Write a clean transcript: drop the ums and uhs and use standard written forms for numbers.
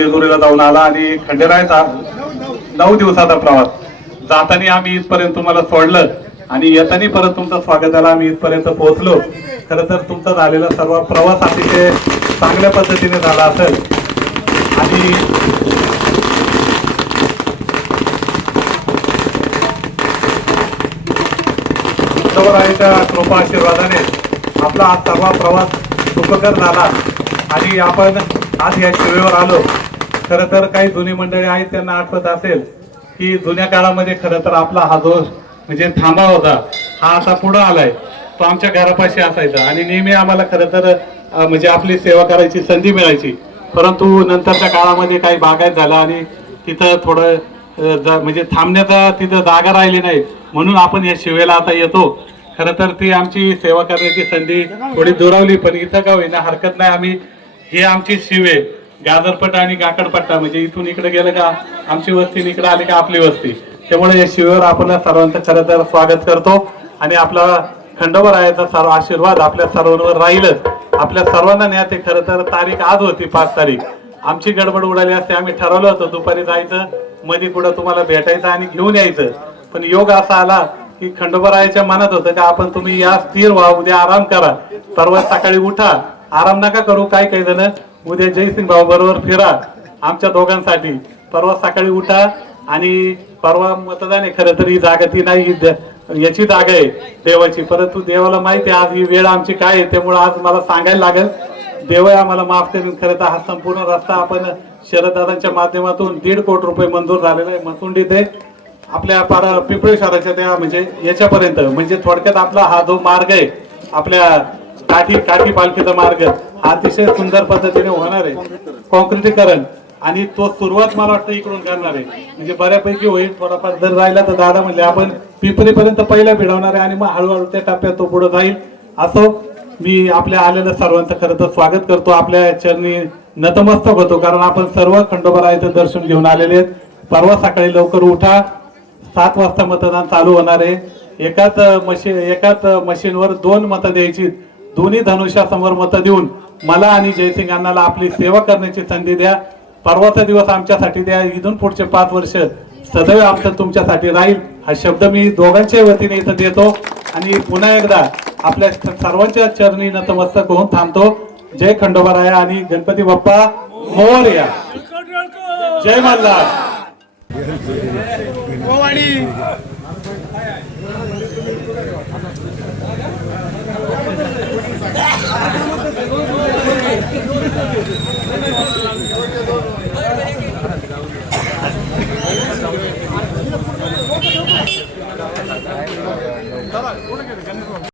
जेजुरीला जाऊन आला आणि खंडेरायाचा 9 दिवसाचा प्रवास. जाताना आम्ही इथपर्यंत तुम्हाला सोडलं आणि येताना परत तुमचं स्वागताला आम्ही इथपर्यंत पोहोचलो. खरं तर तुमचा झालेला सर्व प्रवास अतिशय चांगल्या पद्धतीने झाला असेल आणि खंडोबारायाच्या कृपा आशीर्वादाने आपला हा सर्व प्रवास सुखकर झाला आणि आपण आज या शिवेवर आलो. खरं तर काही जुनी मंडळी आहेत त्यांना आठवत असेल की जुन्या काळामध्ये खरं तर आपला हा जो म्हणजे थांबा होता हा आता पुढे आलाय. तो आमच्या घरापाशी असायचा आणि नेहमी आम्हाला खरं तर म्हणजे आपली सेवा करायची संधी मिळायची. परंतु नंतरच्या काळामध्ये काही बागायत झाला आणि तिथं थोडं म्हणजे थांबण्याचा तिथं जागा राहिली नाही म्हणून आपण या शिवेला आता येतो. खरं तर ती आमची सेवा करण्याची संधी थोडी दुरावली पण इथं का होईना हरकत नाही. आम्ही ही आमची शिवे गाजरपट्टा आणि गाकडपट्टा म्हणजे इथून इकडे गेलं का आमची वस्ती इकडे आली का आपली वस्ती. त्यामुळे या शिवेवर आपण सर्वांचं खरं तर स्वागत करतो आणि आपला खंडोबारायाचा सर्व आशीर्वाद आपल्या सर्वांवर राहीलच. आपल्या सर्वांना न्या ते खरं तर तारीख आज होती 5 तारीख. आमची गडबड उडाली असते. आम्ही ठरवलं होतं दुपारी जायचं मध्ये पुढे तुम्हाला भेटायचं आणि घेऊन यायचं. पण योग असा आला की खंडोबारायाच्या मनात होतं का आपण तुम्ही या स्थिर व्हा उद्या आराम करा. परवा सकाळी उठा आराम नका करू. काही जण उद्या जयसिंग भाऊ बरोबर फिरा आमच्या दोघांसाठी. परवा सकाळी उठा आणि परवा मतदान आहे. खरं तर ही जागा ती नाही याची जागा आहे देवाची. परंतु देवाला माहिती आहे आज ही वेळ आमची काय आहे त्यामुळे आज मला सांगायला लागेल. देव आम्हाला माफ करून खरं तर हा संपूर्ण रस्ता आपण शरददादांच्या माध्यमातून 1.5 कोटी रुपये मंजूर झालेला आहे. मसुंडी ते आपल्या पिंपळे शहराच्या त्या म्हणजे याच्यापर्यंत म्हणजे थोडक्यात आपला हा जो मार्ग आहे आपल्या काठी पालखीचा मार्ग हा अतिशय सुंदर पद्धतीने होणार आहे. कॉन्क्रिटीकरण आणि तो सुरुवात मला वाटतं इकडून करणार आहे म्हणजे बऱ्यापैकी होईल. थोडाफार जर राहिला तर दादा म्हणजे आपण पिंपरीपर्यंत पहिला भिडवणार आहे आणि मग हळूहळू त्या टप्प्यात तो पुढे जाईल. असो मी आपल्या आलेल्या सर्वांचं खरं तर स्वागत करतो. आपल्या चरणी नतमस्तक होतो कारण आपण सर्व खंडोबारायाचं दर्शन घेऊन आलेले आहेत. परवा सकाळी लवकर उठा 7 वाजता मतदान चालू होणार आहे. एकाच मशीनवर 2 मतं द्यायची. दोन्ही धनुष्यासमोर मतं देऊन मला आणि जयसिंग अण्णाला आपली सेवा करण्याची संधी द्या. परवाचा दिवस आमच्यासाठी द्या. इथून पुढचे 5 वर्ष सदैव आमचं तुमच्यासाठी राहील हा शब्द मी दोघांच्या वतीने इथं देतो आणि पुन्हा एकदा आपल्या सर्वांच्या चरणी नतमस्तक होऊन थांबतो. जय खंडोबाराया आणि गणपती बाप्पा मोरया. जय मल्हार.